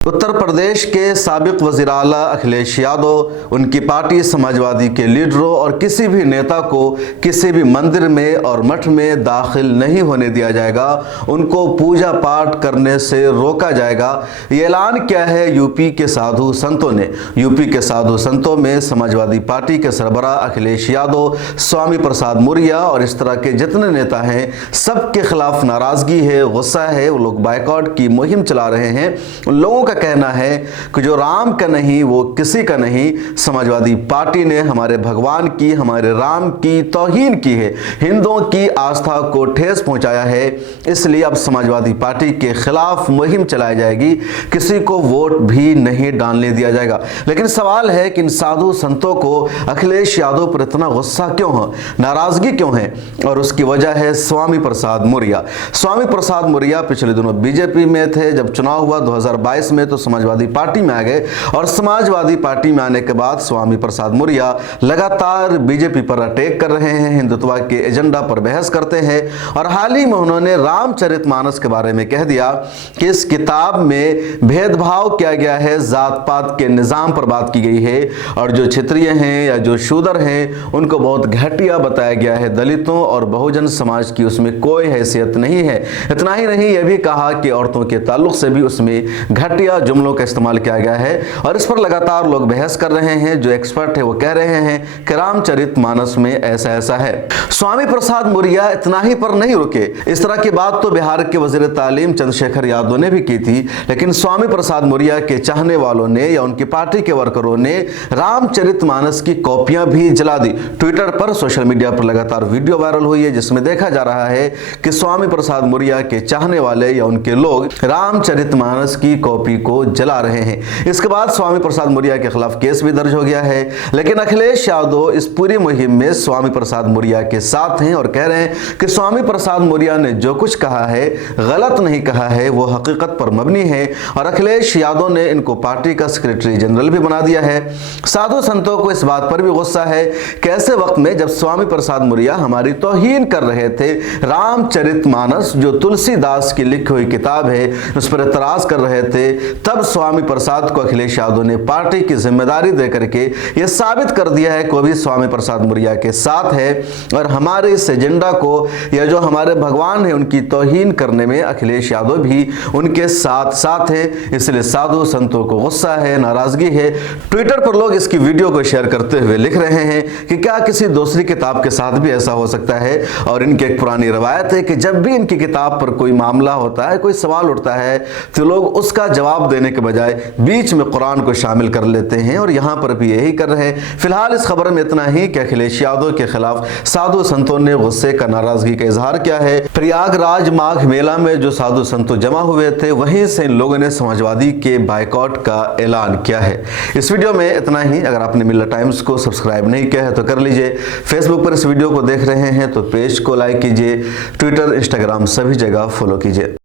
उत्तर प्रदेश के साबिक वज़ीर आला अखिलेश यादव, उनकी पार्टी समाजवादी के लीडरों और किसी भी नेता को किसी भी मंदिर में और मठ में दाखिल नहीं होने दिया जाएगा, उनको पूजा पाठ करने से रोका जाएगा। ये ऐलान किया है यूपी के साधु संतों ने। यूपी के साधु संतों में समाजवादी पार्टी के सरबराह अखिलेश यादव, स्वामी प्रसाद मौर्य और इस तरह के जितने नेता हैं, सबके खिलाफ नाराज़गी है, गुस्सा है। वो लोग बायकॉट की मुहिम चला रहे हैं। उन लोगों का कहना है कि जो राम का नहीं वो किसी का नहीं। समाजवादी पार्टी ने हमारे भगवान की, हमारे राम की तौहीन की है, हिंदुओं की आस्था को ठेस पहुंचाया है। इसलिए अब समाजवादी पार्टी के खिलाफ मुहिम चलाई जाएगी, किसी को वोट भी नहीं डालने दिया जाएगा। लेकिन सवाल है कि इन साधु संतों को अखिलेश यादव पर इतना गुस्सा क्यों है, नाराजगी क्यों है? और उसकी वजह है स्वामी प्रसाद मौर्य। स्वामी प्रसाद मौर्य पिछले दिनों बीजेपी में थे। जब चुनाव हुआ 2022 में तो समाजवादी पार्टी में आ गए और समाजवादी पार्टी में आने के बाद स्वामी प्रसाद मौर्य लगातार बीजेपी पर अटैक कर रहे हैं, हिंदुत्व के एजेंडा पर बहस करते हैं। और हाल ही में उन्होंने रामचरितमानस के बारे में कह दिया कि इस किताब में भेदभाव किया गया है, जात पात के निजाम पर बात की गई है और जो क्षत्रिय हैं या जो शूद्र हैं उनको बहुत घटिया बताया गया है। दलितों और बहुजन समाज की उसमें कोई हैसियत नहीं है। इतना ही नहीं, यह भी कहा कि औरतों के ताल्लुक से भी उसमें घटिया जुमलों का इस्तेमाल किया गया है। और इस पर लगातार लोग बहस कर रहे हैं। जो एक्सपर्ट है वो कह रहे हैं कि रामचरितमानस में ऐसा ऐसा है। स्वामी प्रसाद मौर्य इतना ही पर नहीं रुके। इस तरह की बात तो बिहार के वजीर तालीम चंद्रशेखर यादव ने भी की थी, लेकिन स्वामी प्रसाद मौर्य के चाहने वालों ने या उनकी पार्टी के वर्करों ने रामचरितमानस की कॉपियां भी जला दी। ट्विटर पर, सोशल मीडिया पर लगातार वीडियो वायरल हुई है जिसमें देखा जा रहा है कि स्वामी प्रसाद मौर्य के चाहने वाले या उनके लोग रामचरितमानस की कॉपी को जला रहे हैं। इसके बाद स्वामी प्रसाद मौर्य के खिलाफ केस भी दर्ज हो गया है। लेकिन अखिलेश यादव इस पूरी मुहिम में स्वामी प्रसाद मौर्य के साथ हैं और कह रहे हैं कि स्वामी प्रसाद मौर्य ने जो कुछ कहा है गलत नहीं कहा है, वो हकीकत पर मबनी है। और अखिलेश यादव ने इनको पार्टी का सेक्रेटरी जनरल भी बना दिया है। साधु संतों को इस बात पर भी गुस्सा है कि ऐसे वक्त में जब स्वामी प्रसाद मौर्य हमारी तौहीन कर रहे थे, रामचरितमानस जो तुलसीदास की लिखी हुई किताब है उस पर एतराज कर रहे थे, तब स्वामी प्रसाद को अखिलेश यादव ने पार्टी की जिम्मेदारी दे करके यह साबित कर दिया है कि भी स्वामी प्रसाद मौर्य के साथ है और हमारे इस एजेंडा को या जो हमारे भगवान है उनकी तौहीन करने में अखिलेश यादव भी उनके साथ साथ है। इसलिए साधु संतों को गुस्सा है, नाराजगी है। ट्विटर पर लोग इसकी वीडियो को शेयर करते हुए लिख रहे हैं कि क्या किसी दूसरी किताब के साथ भी ऐसा हो सकता है। और इनकी एक पुरानी रवायत है कि जब भी इनकी किताब पर कोई मामला होता है, कोई सवाल उठता है, तो लोग उसका जवाब देने के बजाय बीच में कुरान को शामिल कर लेते हैं और यहां पर भी यही कर रहे हैं। फिलहाल इस खबर में इतना ही कि अखिलेश यादव के खिलाफ साधु संतों ने गुस्से का, नाराजगी का इजहार किया है। प्रयागराज माघ मेला में जो साधु संत जमा हुए थे वहीं से इन लोगों ने समाजवादी के बायकॉट का ऐलान किया है। इस वीडियो में इतना ही। अगर आपने मिल्लत टाइम्स को सब्सक्राइब नहीं किया है तो कर लीजिए। फेसबुक पर इस वीडियो को देख रहे हैं तो पेज को लाइक कीजिए। ट्विटर, इंस्टाग्राम सभी जगह फॉलो कीजिए।